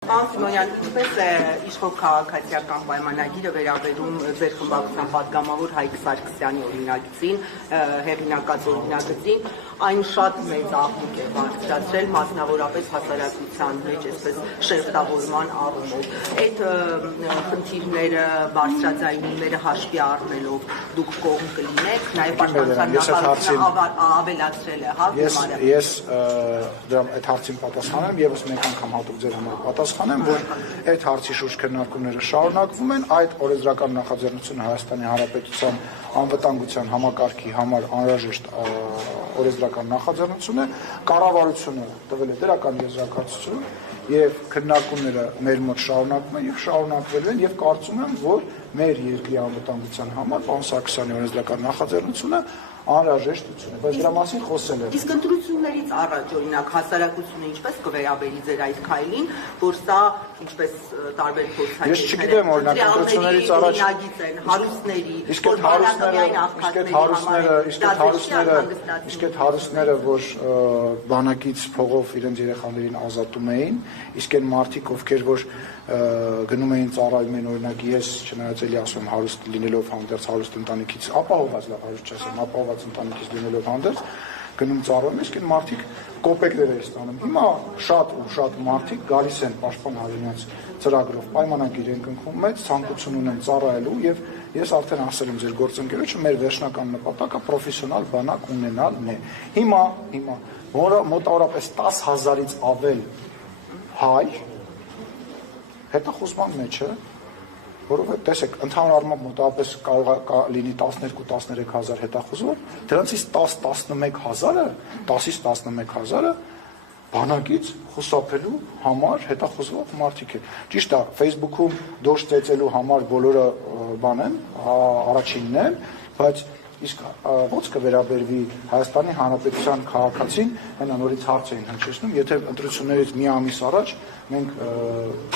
Պարոն Սիմոնյան, ինչպես է իշխող քաղաքացիական պայմանագիրը վերաբերում ձեր խմբակցության պատգամավոր Հայկ Սարգսյանի օրինագծին, հեղինակած օրինագծին, այն շատ մեծ աղմուկ է բարձրացրել, մասնավորապես հասարակության մեջ, այսպես շերտավորման առումով։ Այդ խնդիրները, բարձրաձայնումները հաշվի առնելով դուք կողմ կլինեք, նաև պաշտպանության նախարարությունը ավելացրել է, հա, գումարը։ Ես այդ հարցին պատասխանեմ, եւս մեկ անգամ հատուկ ձեր համար պատասխանեմ, որ այդ հարցի շուրջ քննարկումները շարունակվում են, այդ օրենսդրական նախաձեռնությունը Հայաստանի Հանրապետության անվտանգության համակարգի համար անհրաժեշտ օրենսդրական նախաձեռնություն է, կառավարությունը տվել է դրական եզրակացություն եւ քննարկումները մեր մոտ շարունակվում են եւ շարունակվելու են եւ կարծում եմ, որ մեր երկրի անվտանգության համար պարոն Սարգսյանի օրենսդրական նախաձեռնությունը անհրաժեշտություն է, բայց դրա մասին խոսել եմ։ Իսկ ընտրություններից առաջ, օրինակ, հասարակությունը ինչպես կվերաբերի ձեր այդ քայլին, որ սա ինչպես տարբեր փորձարկումներ։ Ես չգիտեմ, օրինակ, ընտրություններից առաջ հարուստների, իսկ այդ հարուստները, որ բանակից փողով իրենց երեխաներին ազատում էին, իսկ այն մարդիկ, ովքեր որ գնում էին ծառայում են, օրինակ ես չնայած էլի ասում հարուստ լինելով հանդերձ հարուստ ընտանիքից ապահոված լավ հարուստ չասեմ ապահոված ընտանիքից լինելով հանդերձ գնում ծառայում իսկ այն մարդիկ կոպեկներ են ստանում հիմա շատ ու շատ մարդիկ գալիս են պաշտպան հայրենիաց ծրագրով պայմանագիր են կնքում մեծ ցանկություն ունեն ծառայելու եւ ես արդեն ասել եմ ձեր գործընկերոջը մեր վերջնական նպատակը պրոֆեսիոնալ բանակ ունենալն է հիմա մոտավորապես 10,000-ից ավել հայ հետախուզման մեջ է, որովհետև տեսեք, ընդհանուր առմամբ մոտավորապես կարող է լինի 12-13 հազար հետախուզվող, դրանցից 10-11 հազարը, 10-ից 11 հազարը բանակից խուսափելու համար հետախուզվող մարդիկ են։ Ճիշտ է, Facebook-ում դոշ ծեծելու համար բոլորը բան են, առաջինն են, բայց իսկ ո՞նց կվերաբերվի Հայաստանի Հանրապետության քաղաքացին, հենա նորից հարց էին հնչեցնում, եթե ընտրություններից մի ամիս առաջ մենք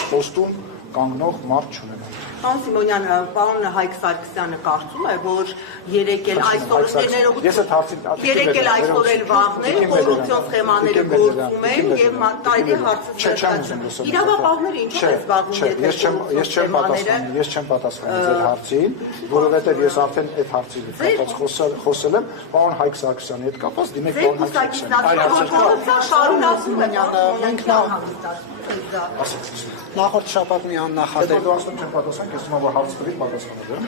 պոստում կանգնող մարդ չունենանք։ Պարոն Սիմոնյան, պարոն Հայկ Սարգսյանը կարծում է, որ երեկ էլ այսօր էլ վաղներ կոռուպցիոն սխեմաները գործում են եւ տարի հարցը ստացվում։ Իրավապահները ինչու են զբաղվում Ես չեմ պատասխանում ձեր հարցին, որովհետեւ ես արդեն այդ հարցի կապված խոսել եմ, պարոն Հայկ Սարգսյանի հետ կապված դիմեք պարոն Հայկ Նախորդ շաբաթ մի աննախադեպ չեմ պատասխան, ես հիմա հարց տվի պատասխանել եմ։